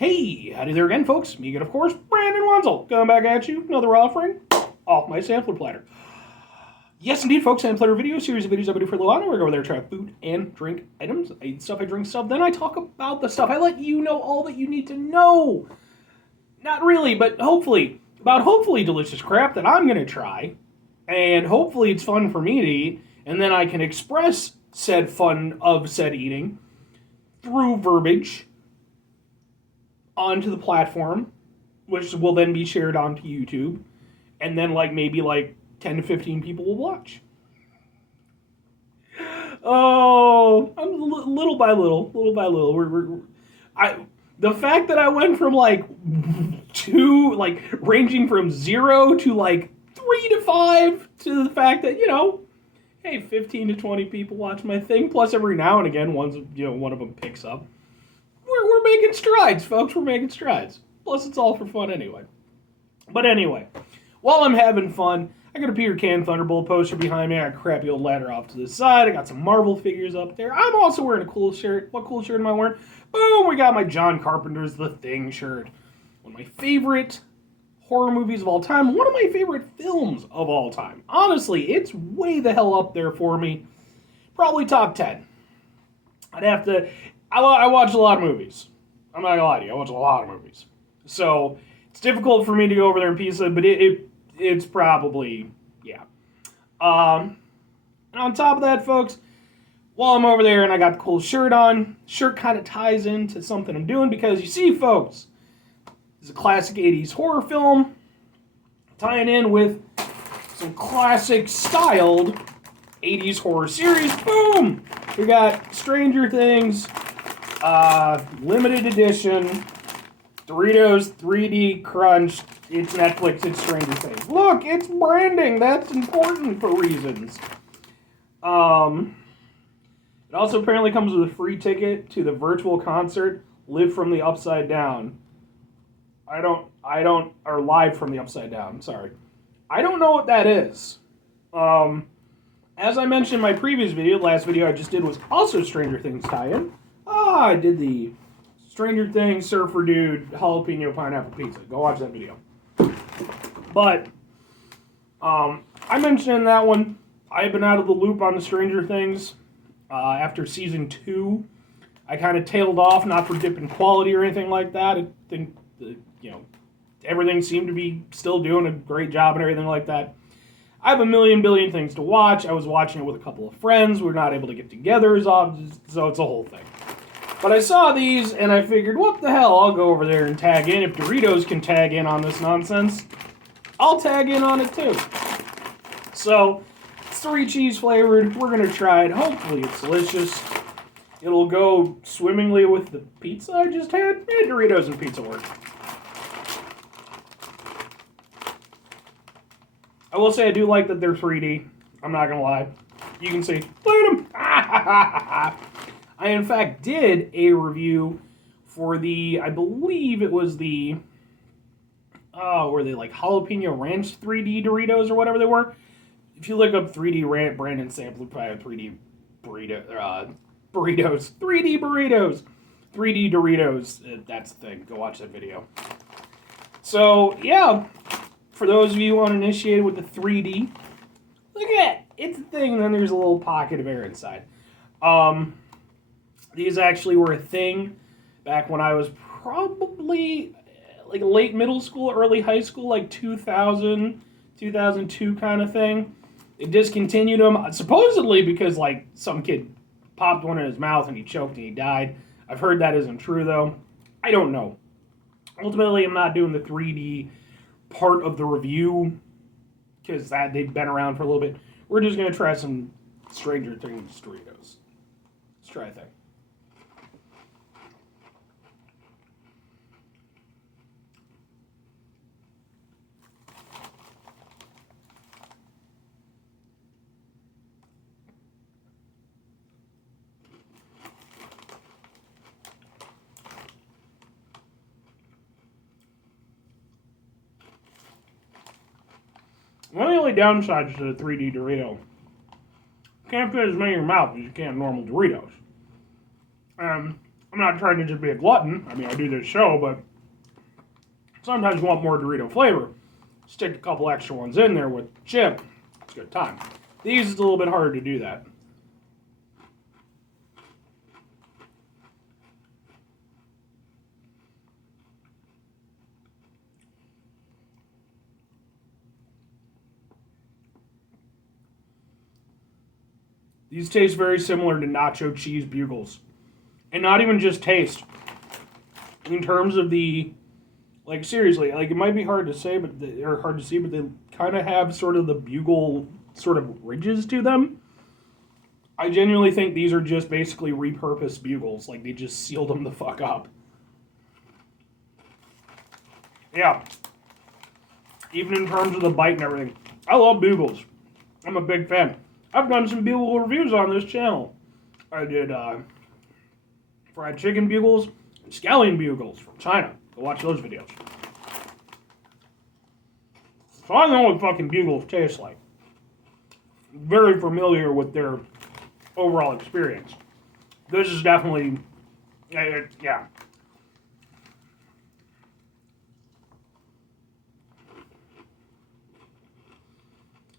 Hey, howdy there again, folks. Me again, of course, Brandon Wanzel. Coming back at you, another offering off my sampler platter. Yes, indeed, folks, sampler video, series of videos I do for a little while. We go over there, try food and drink items. I eat stuff, I drink stuff, then I talk about the stuff. I let you know all that you need to know. Not really, but hopefully, about hopefully delicious crap that I'm going to try. And hopefully it's fun for me to eat. And then I can express said fun of said eating through verbiage onto the platform, which will then be shared onto YouTube, and then maybe 10 to 15 people will watch. Oh, I'm little by little. The fact that I went from ranging from 0 to 3 to 5 to the fact that hey, 15 to 20 people watch my thing, plus every now and again one of them picks up. We're making strides, folks. We're making strides. Plus, it's all for fun anyway. But anyway, while I'm having fun, I got a Peter Can Thunderbolt poster behind me. I got a crappy old ladder off to the side. I got some Marvel figures up there. I'm also wearing a cool shirt. What cool shirt am I wearing? Boom! We got my John Carpenter's The Thing shirt. One of my favorite horror movies of all time. One of my favorite films of all time. Honestly, it's way the hell up there for me. Probably top 10. I'd have to... I watch a lot of movies. I'm not gonna lie to you. I watch a lot of movies. So, it's difficult for me to go over there and piece it, but it's probably, yeah. And on top of that, folks, while I'm over there and I got the cool shirt on, shirt kind of ties into something I'm doing because you see, folks, it's a classic 80s horror film tying in with some classic styled 80s horror series. Boom! We got Stranger Things, limited edition, Doritos 3D Crunch. It's Netflix, it's Stranger Things. Look, it's branding. That's important for reasons. It also apparently comes with a free ticket to the virtual concert Live from the Upside Down. Or Live from the Upside Down, sorry. I don't know what that is. As I mentioned in my previous video, the last video I just did was also Stranger Things tie-in. I did the Stranger Things Surfer Dude Jalapeno Pineapple Pizza. Go watch that video. But, I mentioned in that one, I've been out of the loop on the Stranger Things. After season 2, I kind of tailed off, not for dip in quality or anything like that. I think, everything seemed to be still doing a great job and everything like that. I have a billion things to watch. I was watching it with a couple of friends. We're not able to get together, so it's a whole thing. But I saw these, and I figured, what the hell, I'll go over there and tag in. If Doritos can tag in on this nonsense, I'll tag in on it too. So, it's 3 cheese flavored. We're going to try it. Hopefully it's delicious. It'll go swimmingly with the pizza I just had. Doritos and pizza work. I will say I do like that they're 3D. I'm not going to lie. You can see. Look at them. I, in fact, did a review for the, I believe it was the, were they Jalapeno Ranch 3D Doritos or whatever they were? If you look up 3D Brandon Sampler, 3D burritos. 3D burritos. 3D Doritos. That's the thing. Go watch that video. So, yeah. For those of you uninitiated with the 3D, look at it. It's a thing, and then there's a little pocket of air inside. These actually were a thing back when I was probably late middle school, early high school, 2000, 2002 kind of thing. They discontinued them, supposedly because some kid popped one in his mouth and he choked and he died. I've heard that isn't true though. I don't know. Ultimately, I'm not doing the 3D part of the review because they've been around for a little bit. We're just gonna try some Stranger Things Doritos. Let's try a thing. One of the only downsides to the 3D Dorito, you can't fit as many in your mouth as you can normal Doritos. I'm not trying to just be a glutton. I mean, I do this show, but sometimes you want more Dorito flavor. Stick a couple extra ones in there with chip. It's a good time. These is a little bit harder to do that. These taste very similar to nacho cheese bugles. And not even just taste. In terms of the, like, seriously, like, it might be hard to say, or hard to see, but they kind of have sort of the bugle sort of ridges to them. I genuinely think these are just basically repurposed bugles. Like, they just sealed them the fuck up. Yeah. Even in terms of the bite and everything. I love bugles. I'm a big fan. I've done some bugle reviews on this channel. I did fried chicken bugles and scallion bugles from China. Go watch those videos. So I know what fucking bugles taste like. Very familiar with their overall experience. This is definitely, yeah.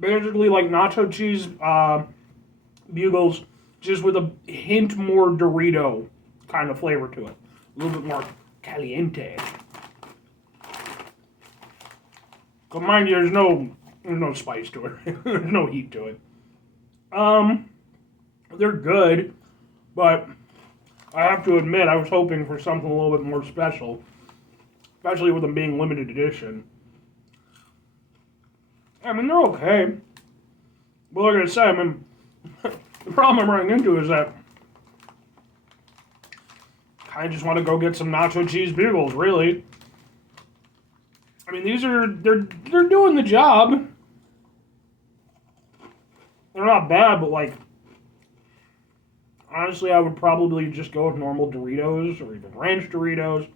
Basically like nacho cheese bugles, just with a hint more Dorito kind of flavor to it. A little bit more caliente. But mind you, there's no spice to it. There's no heat to it. They're good, but I have to admit I was hoping for something a little bit more special, especially with them being limited edition. I mean, they're okay. But like I said, I mean, the problem I'm running into is that I just want to go get some nacho cheese bugles, really. I mean, they're doing the job. They're not bad, but like, honestly, I would probably just go with normal Doritos or even ranch Doritos.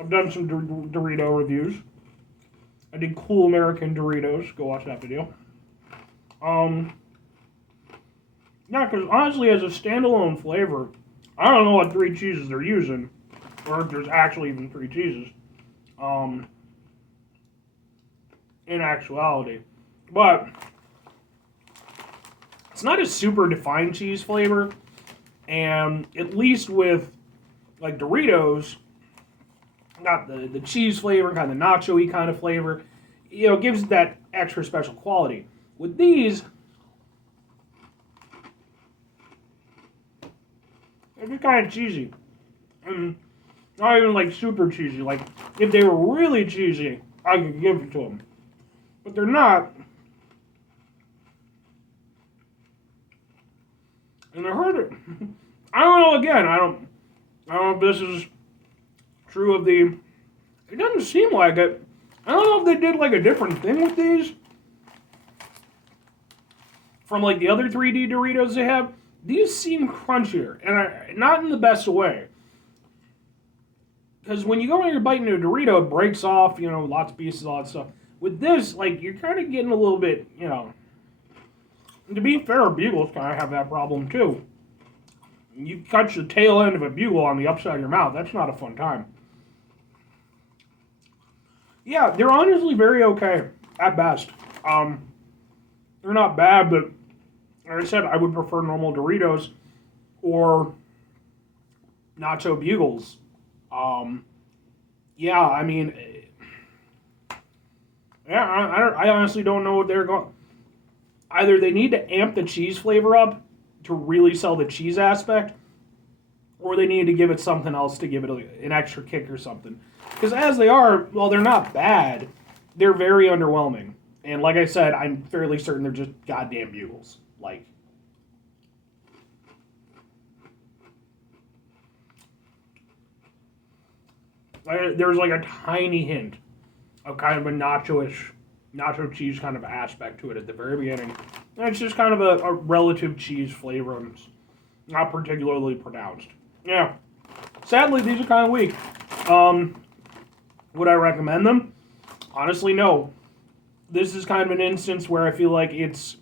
I've done some Dorito reviews. I did Cool American Doritos. Go watch that video. Yeah, because honestly, as a standalone flavor, I don't know what 3 cheeses they're using, or if there's actually even 3 cheeses. In actuality, but it's not a super defined cheese flavor, and at least with like Doritos, got the cheese flavor, kind of nacho-y kind of flavor, you know, gives that extra special quality. With these, they're just kind of cheesy. And not even like super cheesy. Like, if they were really cheesy, I could give it to them. But they're not. And I heard it. I don't know, again, I don't know if this is true of the... It doesn't seem like it. I don't know if they did like a different thing with these. From like the other 3D Doritos they have. These seem crunchier. And not in the best way. Because when you go and you're biting a Dorito, it breaks off, you know, lots of pieces, all that stuff. With this, like, you're kind of getting a little bit, you know... And to be fair, bugles kind of have that problem, too. You cut the tail end of a bugle on the upside of your mouth. That's not a fun time. Yeah, they're honestly very okay, at best. They're not bad, but like I said, I would prefer normal Doritos or nacho bugles. Yeah, I mean, yeah, I honestly don't know what they're going. Either they need to amp the cheese flavor up to really sell the cheese aspect, or they need to give it something else to give it an extra kick or something. Because as they are, while they're not bad, they're very underwhelming. And like I said, I'm fairly certain they're just goddamn bugles. Like, there's like a tiny hint of kind of a nacho cheese kind of aspect to it at the very beginning. And it's just kind of a relative cheese flavor. And it's not particularly pronounced. Yeah. Sadly, these are kind of weak. Would I recommend them? Honestly, no. This is kind of an instance where I feel like it's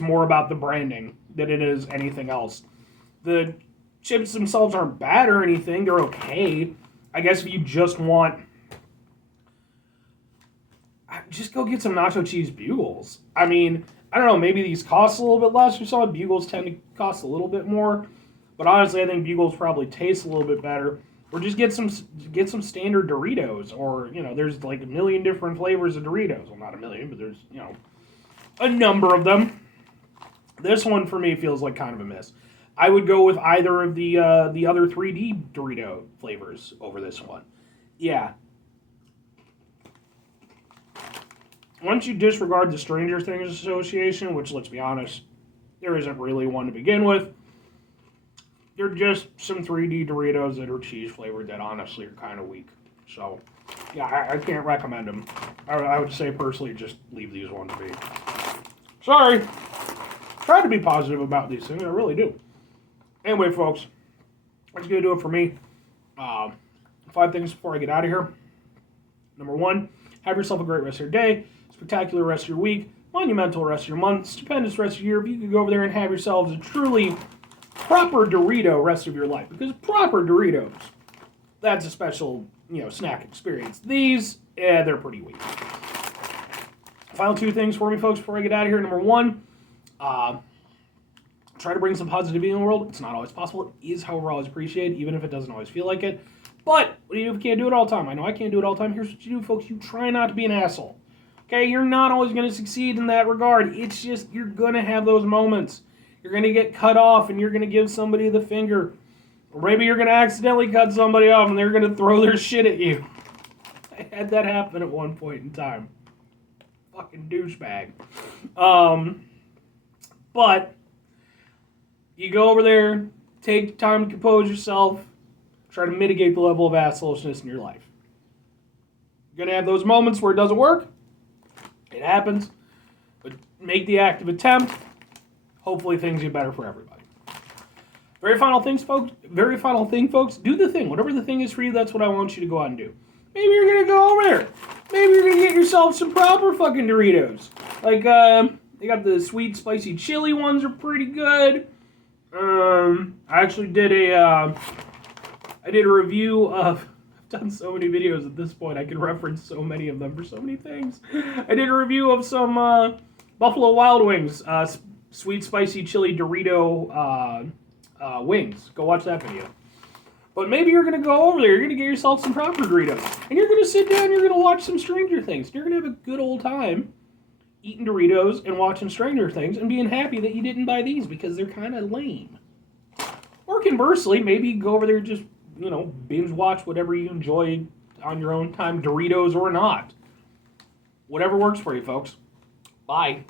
more about the branding than it is anything else. The Chips themselves aren't bad or anything. They're okay. I guess if you just want... Just go get some nacho cheese bugles. I mean, I don't know, maybe these cost a little bit less or something. Bugles tend to cost a little bit more. But honestly, I think bugles probably taste a little bit better. Or just get some standard Doritos. Or, there's like a million different flavors of Doritos. Well, not a million, but there's, a number of them. This one, for me, feels like kind of a miss. I would go with either of the other 3D Dorito flavors over this one. Yeah. Once you disregard the Stranger Things association, which, let's be honest, there isn't really one to begin with, they're just some 3D Doritos that are cheese flavored that honestly are kind of weak. So, yeah, I can't recommend them. I would say personally just leave these ones be. Sorry. Try to be positive about these things. I really do. Anyway, folks, that's going to do it for me. 5 things before I get out of here. Number 1, have yourself a great rest of your day, spectacular rest of your week, monumental rest of your month, stupendous rest of your year. If you could go over there and have yourselves a truly proper Dorito rest of your life. Because proper Doritos, that's a special, snack experience. These, they're pretty weak. Final 2 things for me, folks, before I get out of here. Number 1, try to bring some positivity in the world. It's not always possible. It is, however, always appreciated, even if it doesn't always feel like it. But what do you do if you can't do it all the time? I know I can't do it all the time. Here's what you do, folks. You try not to be an asshole. Okay? You're not always going to succeed in that regard. It's just, you're going to have those moments. You're going to get cut off, and you're going to give somebody the finger. Or maybe you're going to accidentally cut somebody off, and they're going to throw their shit at you. I had that happen at one point in time. Fucking douchebag. But you go over there, take time to compose yourself, try to mitigate the level of assholishness in your life. You're going to have those moments where it doesn't work. It happens. But make the active attempt. Hopefully things get better for everybody. Very final thing, folks. Do the thing. Whatever the thing is for you, that's what I want you to go out and do. Maybe you're going to go over there. Maybe you're going to get yourself some proper fucking Doritos. Like, they got the sweet, spicy chili ones are pretty good. I actually did a review of, I've done so many videos at this point, I can reference so many of them for so many things. I did a review of some Buffalo Wild Wings, sweet, spicy chili Dorito wings. Go watch that video. But maybe you're going to go over there, you're going to get yourself some proper Doritos, and you're going to sit down, you're going to watch some Stranger Things. You're going to have a good old time eating Doritos and watching Stranger Things and being happy that you didn't buy these because they're kind of lame. Or conversely, maybe go over there and just, binge watch whatever you enjoy on your own time, Doritos or not. Whatever works for you, folks. Bye.